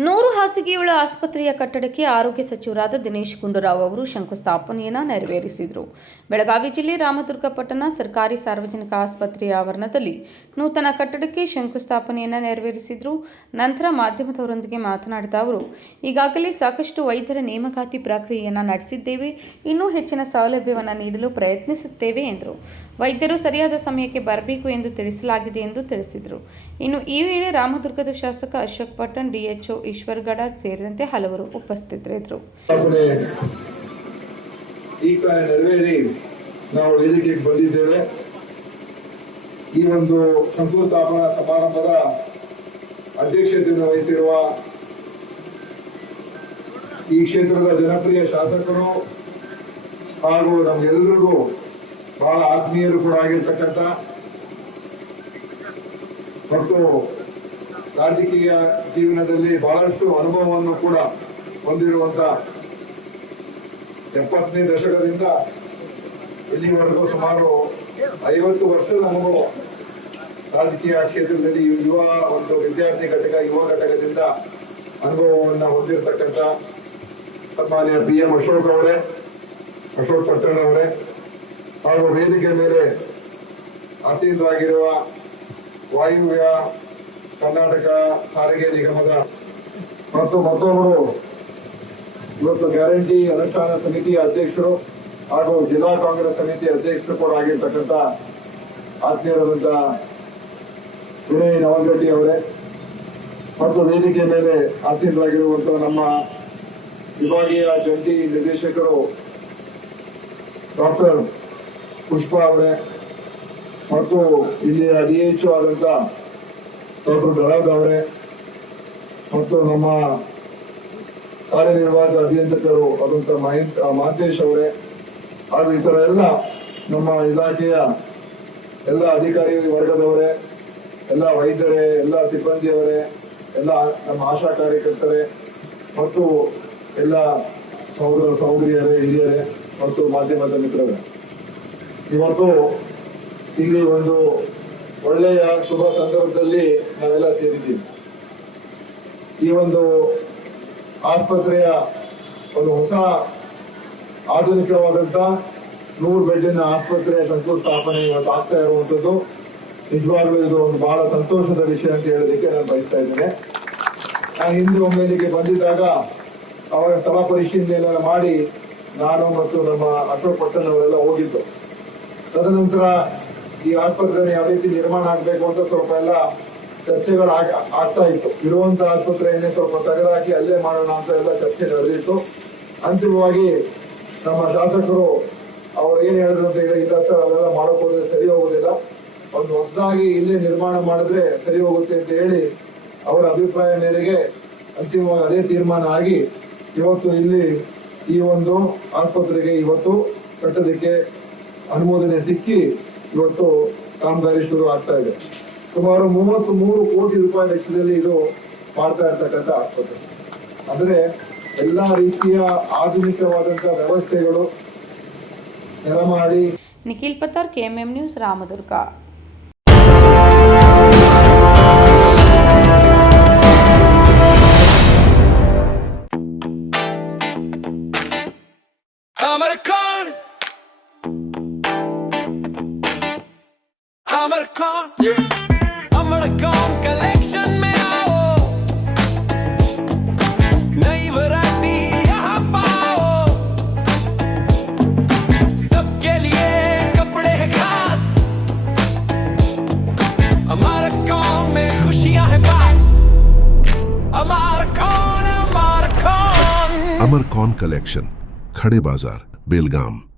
100 ಹಾಸಿಗೆಯುಳ್ಳ ಆಸ್ಪತ್ರೆಯ ಕಟ್ಟಡಕ್ಕೆ ಆರೋಗ್ಯ ಸಚಿವರಾದ ದಿನೇಶ್ ಗುಂಡೂರಾವ್ ಅವರು ಶಂಕುಸ್ಥಾಪನೆಯನ್ನು ನೆರವೇರಿಸಿದರು. ಬೆಳಗಾವಿ ಜಿಲ್ಲೆ ರಾಮದುರ್ಗ ಪಟ್ಟಣ ಸರ್ಕಾರಿ ಸಾರ್ವಜನಿಕ ಆಸ್ಪತ್ರೆಯ ಆವರಣದಲ್ಲಿ ನೂತನ ಕಟ್ಟಡಕ್ಕೆ ಶಂಕುಸ್ಥಾಪನೆಯನ್ನು ನೆರವೇರಿಸಿದರು. ನಂತರ ಮಾಧ್ಯಮದವರೊಂದಿಗೆ ಮಾತನಾಡಿದ ಅವರು, ಈಗಾಗಲೇ ಸಾಕಷ್ಟು ವೈದ್ಯರ ನೇಮಕಾತಿ ಪ್ರಕ್ರಿಯೆಯನ್ನು ನಡೆಸಿದ್ದೇವೆ, ಇನ್ನೂ ಹೆಚ್ಚಿನ ಸೌಲಭ್ಯವನ್ನು ನೀಡಲು ಪ್ರಯತ್ನಿಸುತ್ತೇವೆ ಎಂದರು. ವೈದ್ಯರು ಸರಿಯಾದ ಸಮಯಕ್ಕೆ ಬರಬೇಕು ಎಂದು ತಿಳಿಸಲಾಗಿದೆ ಎಂದು ತಿಳಿಸಿದರು. ಇನ್ನು ಈ ವೇಳೆ ರಾಮದುರ್ಗದ ಶಾಸಕ ಅಶೋಕ್ ಪಟ್ಟಣ್, ಡಿಎಚ್ಒ ಈಶ್ವರಗೌಡ ಸೇರಿದಂತೆ ಹಲವರು ಉಪಸ್ಥಿತರಿದ್ದರು. ಈಗ ನೆರವೇರಿ ನಾವು ವೇದಿಕೆಗೆ ಬಂದಿದ್ದೇವೆ. ಈ ಒಂದು ಶಂಕುಸ್ಥಾಪನಾ ಸಮಾರಂಭದ ಅಧ್ಯಕ್ಷತೆಯನ್ನು ವಹಿಸಿರುವ ಈ ಕ್ಷೇತ್ರದ ಜನಪ್ರಿಯ ಶಾಸಕರು ಹಾಗೂ ನಮ್ಗೆಲ್ಲರಿಗೂ ಬಹಳ ಆತ್ಮೀಯರು ಕೂಡ ಆಗಿರ್ತಕ್ಕಂಥ ಮತ್ತು ರಾಜಕೀಯ ಜೀವನದಲ್ಲಿ ಬಹಳಷ್ಟು ಅನುಭವವನ್ನು ಕೂಡ ಹೊಂದಿರುವಂತ 70ನೇ ದಶಕದಿಂದ ಇಲ್ಲಿವರೆಗೂ ಸುಮಾರು 50 ವರ್ಷದ ಅನುಭವ ರಾಜಕೀಯ ಕ್ಷೇತ್ರದಲ್ಲಿ ಯುವ ಒಂದು ವಿದ್ಯಾರ್ಥಿ ಘಟಕ, ಯುವ ಘಟಕದಿಂದ ಅನುಭವವನ್ನು ಹೊಂದಿರತಕ್ಕಂಥ ಸನ್ಮಾನ್ಯ PM ಅಶೋಕ್ ಪಟ್ಟಣ್ ಅವರೇ ಹಾಗೂ ವೇದಿಕೆ ಮೇಲೆ ಆಸೀನರಾಗಿರುವ ವಾಯುವ್ಯ ಕರ್ನಾಟಕ ಸಾರಿಗೆ ನಿಗಮದ ಮತ್ತು ಮತ್ತೊಬ್ಬರು ಇವತ್ತು ಗ್ಯಾರಂಟಿ ಅನುಷ್ಠಾನ ಸಮಿತಿಯ ಅಧ್ಯಕ್ಷರು ಹಾಗೂ ಜಿಲ್ಲಾ ಕಾಂಗ್ರೆಸ್ ಸಮಿತಿ ಅಧ್ಯಕ್ಷರು ಕೂಡ ಆಗಿರ್ತಕ್ಕಂಥ ಆತ್ಮೀಯರಾದಂಥ ವಿನಯ್ ನವಲ್ಗಡ್ಡಿ ಅವರೇ ಮತ್ತು ವೇದಿಕೆ ಮೇಲೆ ಆಸೀನರಾಗಿರುವಂತಹ ನಮ್ಮ ವಿಭಾಗೀಯ ಜಂಟಿ ನಿರ್ದೇಶಕರು ಡಾಕ್ಟರ್ ಪುಷ್ಪಾ ಅವರೇ ಮತ್ತು ಇಲ್ಲಿಯ DHO ಆದಂತ ಡಾಕ್ಟರ್ ದಳಾದ್ ಅವರೇ ಮತ್ತು ನಮ್ಮ ಕಾರ್ಯನಿರ್ವಾಹಕ ಅಭಿಯಂತಕರು ಆದಂತ ಮಹಂತೇಶ್ ಅವರೇ ಹಾಗೂ ಇತರ ಎಲ್ಲ ನಮ್ಮ ಇಲಾಖೆಯ ಎಲ್ಲ ಅಧಿಕಾರಿ ವರ್ಗದವರೇ, ಎಲ್ಲ ವೈದ್ಯರೇ, ಎಲ್ಲ ಸಿಬ್ಬಂದಿಯವರೇ, ಎಲ್ಲ ನಮ್ಮ ಆಶಾ ಕಾರ್ಯಕರ್ತರೇ ಮತ್ತು ಎಲ್ಲ ಸಹೋದರಿಯರೇ, ಹಿರಿಯರೇ ಮತ್ತು ಮಾಧ್ಯಮದ ಮಿತ್ರರೇ, ಇವತ್ತು ಇಲ್ಲಿ ಒಂದು ಒಳ್ಳೆಯ ಶುಭ ಸಂದರ್ಭದಲ್ಲಿ ನಾವೆಲ್ಲ ಸೇರಿದ್ದೀವಿ. ಈ ಒಂದು ಆಸ್ಪತ್ರೆಯ ಒಂದು ಹೊಸ ಆಧುನಿಕವಾದಂತ 100 ಬೆಡ್ಡಿನ ಆಸ್ಪತ್ರೆಯ ಶಂಕುಸ್ಥಾಪನೆ ಇವತ್ತು ಆಗ್ತಾ ಇರುವಂತದ್ದು ನಿಜವಾಗ್ಲೂ ಇದು ಒಂದು ಬಹಳ ಸಂತೋಷದ ವಿಷಯ ಅಂತ ಹೇಳೋದಕ್ಕೆ ನಾನು ಬಯಸ್ತಾ ಇದ್ದೇನೆ. ನಾನು ಹಿಂದೆ ಒಮ್ಮೆ ಇಲ್ಲಿಗೆ ಬಂದಿದ್ದಾಗ ಅವರ ಸ್ಥಳ ಪರಿಶೀಲನೆ ಮಾಡಿ ನಾನು ಮತ್ತು ನಮ್ಮ ಅಶೋಕ್ ಪಟ್ಟಣ್ ಅವರೆಲ್ಲ ಹೋಗಿದ್ದು. ತದನಂತರ ಈ ಆಸ್ಪತ್ರೆ ಯಾವ ರೀತಿ ನಿರ್ಮಾಣ ಆಗಬೇಕು ಅಂತ ಸ್ವಲ್ಪ ಎಲ್ಲ ಚರ್ಚೆಗಳು ಆಗ್ತಾ ಇತ್ತು. ಇರುವಂತ ಆಸ್ಪತ್ರೆಯನ್ನೇ ಸ್ವಲ್ಪ ತೆಗೆದುಹಾಕಿ ಅಲ್ಲೇ ಮಾಡೋಣ ಅಂತ ಎಲ್ಲ ಚರ್ಚೆ ನಡೆದಿತ್ತು. ಅಂತಿಮವಾಗಿ ನಮ್ಮ ಶಾಸಕರು ಅವ್ರು ಏನ್ ಹೇಳಿದ್ರು ಅಂತ ಹೇಳಿ, ಇಲ್ಲ ಸರ್ ಅವೆಲ್ಲ ಮಾಡಕ್ ಹೋದ್ರೆ ಸರಿ ಹೋಗುದಿಲ್ಲ, ಒಂದು ಹೊಸದಾಗಿ ಇಲ್ಲೇ ನಿರ್ಮಾಣ ಮಾಡಿದ್ರೆ ಸರಿ ಹೋಗುತ್ತೆ ಅಂತ ಹೇಳಿ ಅವರ ಅಭಿಪ್ರಾಯ ಮೇರೆಗೆ ಅಂತಿಮವಾಗಿ ಅದೇ ತೀರ್ಮಾನ ಆಗಿ ಇವತ್ತು ಇಲ್ಲಿ ಈ ಒಂದು ಆಸ್ಪತ್ರೆಗೆ ಇವತ್ತು ಕಟ್ಟೋದಕ್ಕೆ ಅನುಮೋದನೆ ಸಿಕ್ಕಿ ಇವತ್ತು ಕಾಮಗಾರಿ ಶುರು ಆಗ್ತಾ ಇದೆ. ಸುಮಾರು 33 ಕೋಟಿ ರೂಪಾಯಿ ವೆಚ್ಚದಲ್ಲಿ ಇದು ಮಾಡ್ತಾ ಇರ್ತಕ್ಕಂಥ ಆಸ್ಪತ್ರೆ. ಅಂದ್ರೆ ಎಲ್ಲಾ ರೀತಿಯ ಆಧುನಿಕವಾದಂತ ವ್ಯವಸ್ಥೆಗಳು ನೆಲಮಾಡಿ. Nikhil Pattar, KMM news, Ramdurg. अमरकॉन कलेक्शन में आओ, नई वैरायटी यहाँ पाओ, सबके लिए कपड़े हैं खास, अमरकॉन में खुशियाँ हैं पास, अमरकॉन। अमरकॉन कलेक्शन, खड़े बाजार, बेलगाम।